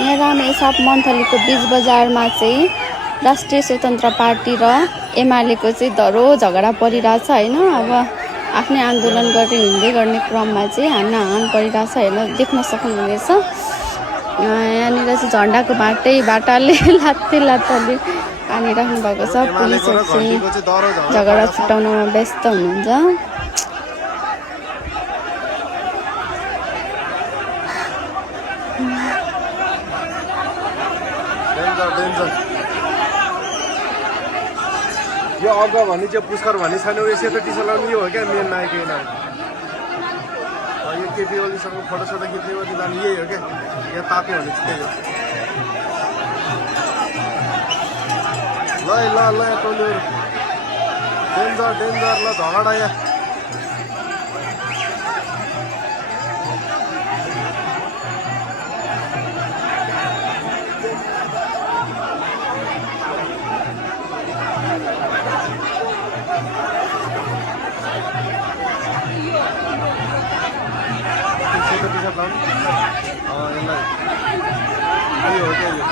यहाँ रामेछाप मन्थलीको बीच बजारमा चाहिँ राष्ट्रिय स्वतन्त्र पार्टी र एमालेको चाहिँ धरो झगडा परिरहेछ होइन। अब आफ्नै आन्दोलन गरेर हिँड्दै गर्ने क्रममा चाहिँ हानाहान परिरहेछ हेर्न देख्न सक्नुहुनेछ। यहाँनिर चाहिँ झन्डाको बाटाले लात्ते हानिराख्नु भएको छ। पुलिसहरू चाहिँ झगडा छुटाउनमा व्यस्त हुनुहुन्छ। यो अग्गा भन्ने चाहिँ पुष्कर भन्ने छैन, यो सेतो टी सर्ट लाउने यो हो क्या मेन नायक। यो केपी ओलीसँग फोटोसोटो खिच्ने हो जाने यही हो क्या। यहाँ ताप्यो भने चाहिँ त्यही हो। ल टोलीहरू डेन्जर ल झगडा यहाँ। सेतो टी सर्ट लाउने यसलाई यो हो क्या यो।